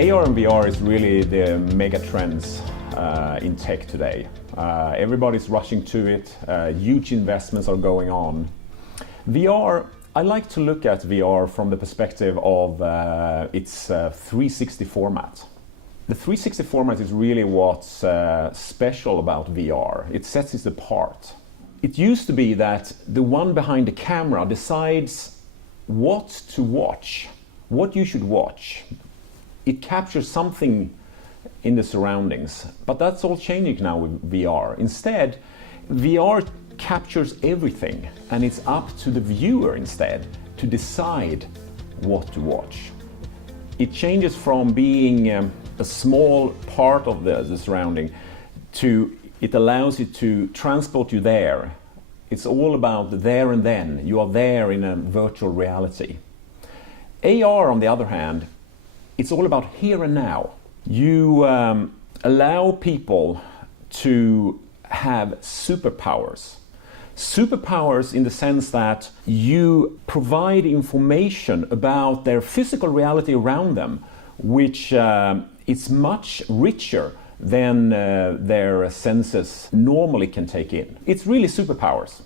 AR and VR is really the mega trends in tech today. Everybody's rushing to it, huge investments are going on. VR, I like to look at VR from the perspective of its 360 format. The 360 format is really what's special about VR. It sets it apart. It used to be that the one behind the camera decides what to watch, what you should watch. It captures something in the surroundings, but that's all changing now with VR. Instead, VR captures everything, and it's up to the viewer instead to decide what to watch. It changes from being a small part of the surrounding to it allows you to transport you there. It's all about the there and then. You are there in a virtual reality. AR, on the other hand, it's all about here and now. You allow people to have superpowers. Superpowers in the sense that you provide information about their physical reality around them, which is much richer than their senses normally can take in. It's really superpowers.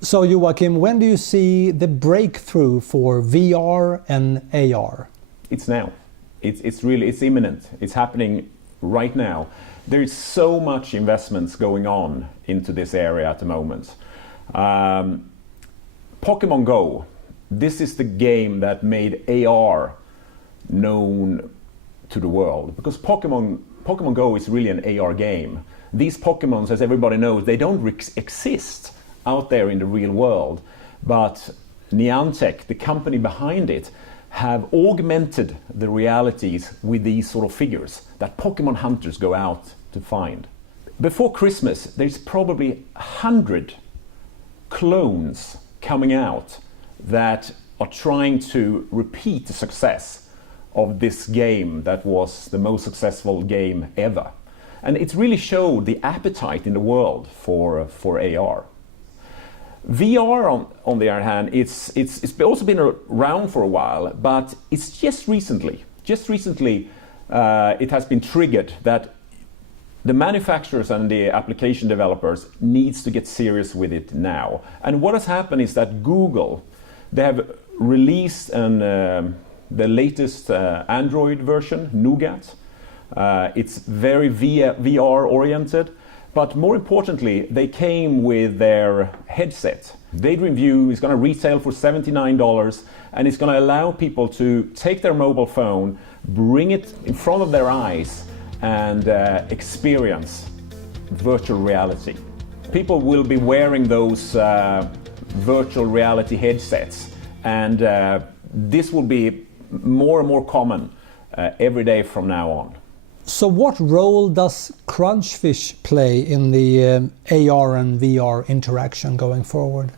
So Joachim, when do you see the breakthrough for VR and AR? It's now. It's imminent. It's happening right now. There is so much investments going on into this area at the moment. Pokemon Go, this is the game that made AR known to the world, because Pokemon Go is really an AR game. These Pokemons, as everybody knows, they don't exist out there in the real world, but Niantic, the company behind it, have augmented the realities with these sort of figures that Pokemon hunters go out to find. Before Christmas, there's probably 100 clones coming out that are trying to repeat the success of this game that was the most successful game ever. And it really showed the appetite in the world for AR. VR, on the other hand, it's also been around for a while, but it's just recently it has been triggered that the manufacturers and the application developers needs to get serious with it now. And what has happened is that Google, they have released the latest Android version, Nougat. It's very VR oriented. But more importantly, they came with their headset. Daydream View is going to retail for $79, and it's going to allow people to take their mobile phone, bring it in front of their eyes, and experience virtual reality. People will be wearing those virtual reality headsets, and this will be more and more common every day from now on. So what role does Crunchfish play in the AR and VR interaction going forward?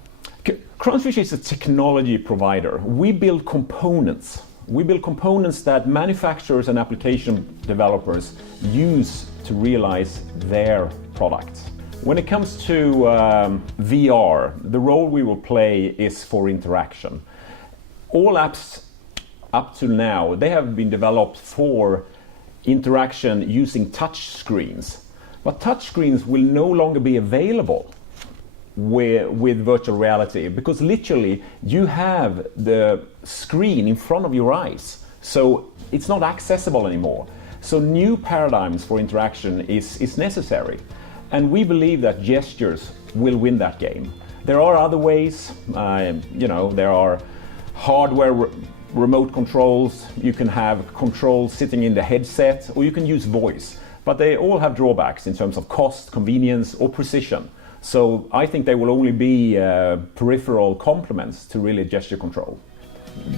Crunchfish is a technology provider. We build components. We build components that manufacturers and application developers use to realize their products. When it comes to VR, the role we will play is for interaction. All apps up to now, they have been developed for interaction using touch screens. But touch screens will no longer be available with virtual reality, because literally you have the screen in front of your eyes. So it's not accessible anymore. So new paradigms for interaction is necessary. And we believe that gestures will win that game. There are other ways, there are hardware remote controls, you can have controls sitting in the headset, or you can use voice. But they all have drawbacks in terms of cost, convenience, or precision. So I think they will only be peripheral complements to really gesture control.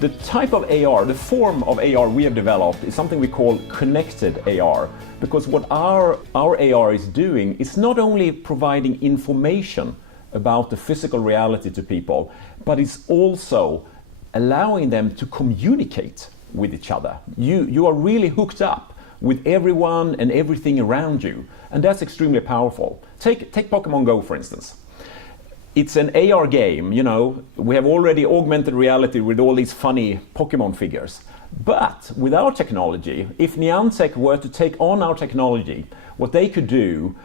The type of AR, the form of AR we have developed is something we call connected AR. Because what our AR is doing is not only providing information about the physical reality to people, but it's also allowing them to communicate with each other. You are really hooked up with everyone and everything around you, and that's extremely powerful. Take Pokemon Go, for instance. It's an AR game, we have already augmented reality with all these funny Pokemon figures. But with our technology, if Niantic were to take on our technology, what they could do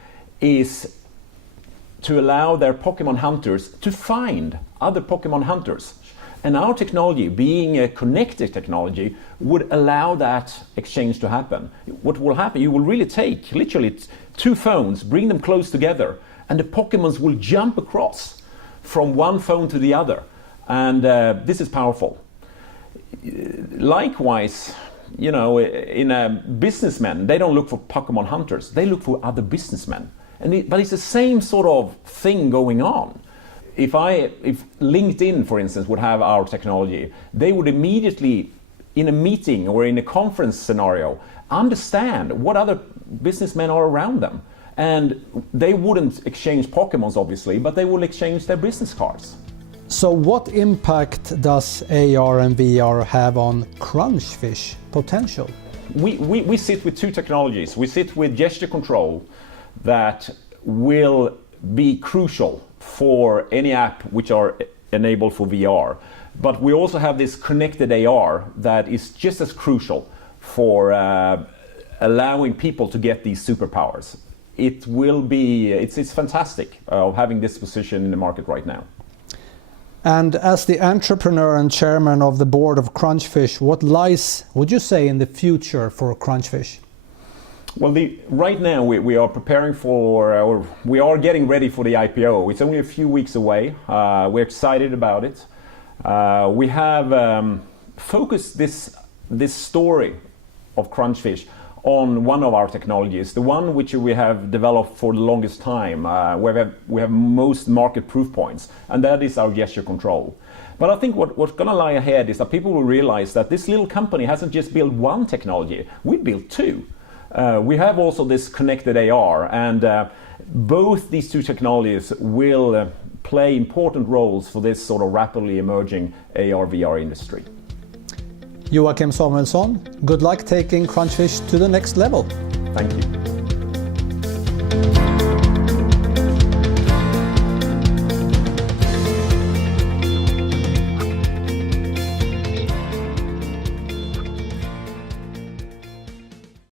is to allow their Pokemon hunters to find other Pokemon hunters. And our technology, being a connected technology, would allow that exchange to happen. What will happen, you will really take literally two phones, bring them close together, and the Pokemons will jump across from one phone to the other. And this is powerful. Likewise, you know, in a businessman, they don't look for Pokemon hunters, they look for other businessmen. But it's the same sort of thing going on. If LinkedIn, for instance, would have our technology, they would immediately, in a meeting or in a conference scenario, understand what other businessmen are around them. And they wouldn't exchange Pokemons, obviously, but they will exchange their business cards. So what impact does AR and VR have on Crunchfish potential? We sit with two technologies. We sit with gesture control that will be crucial for any app which are enabled for VR. But we also have this connected AR that is just as crucial for allowing people to get these superpowers. It's fantastic having this position in the market right now. And as the entrepreneur and chairman of the board of Crunchfish, what lies, would you say, in the future for Crunchfish? Well, right now we are preparing for, or we are getting ready for the IPO. It's only a few weeks away. We're excited about it. We have focused this story of Crunchfish on one of our technologies, the one which we have developed for the longest time, where we have most market proof points, and that is our gesture control. But I think what's going to lie ahead is that people will realize that this little company hasn't just built one technology, we built two. We have also this connected AR, and both these two technologies will play important roles for this sort of rapidly emerging AR/VR industry. Joachim Samuelsson, good luck taking Crunchfish to the next level. Thank you.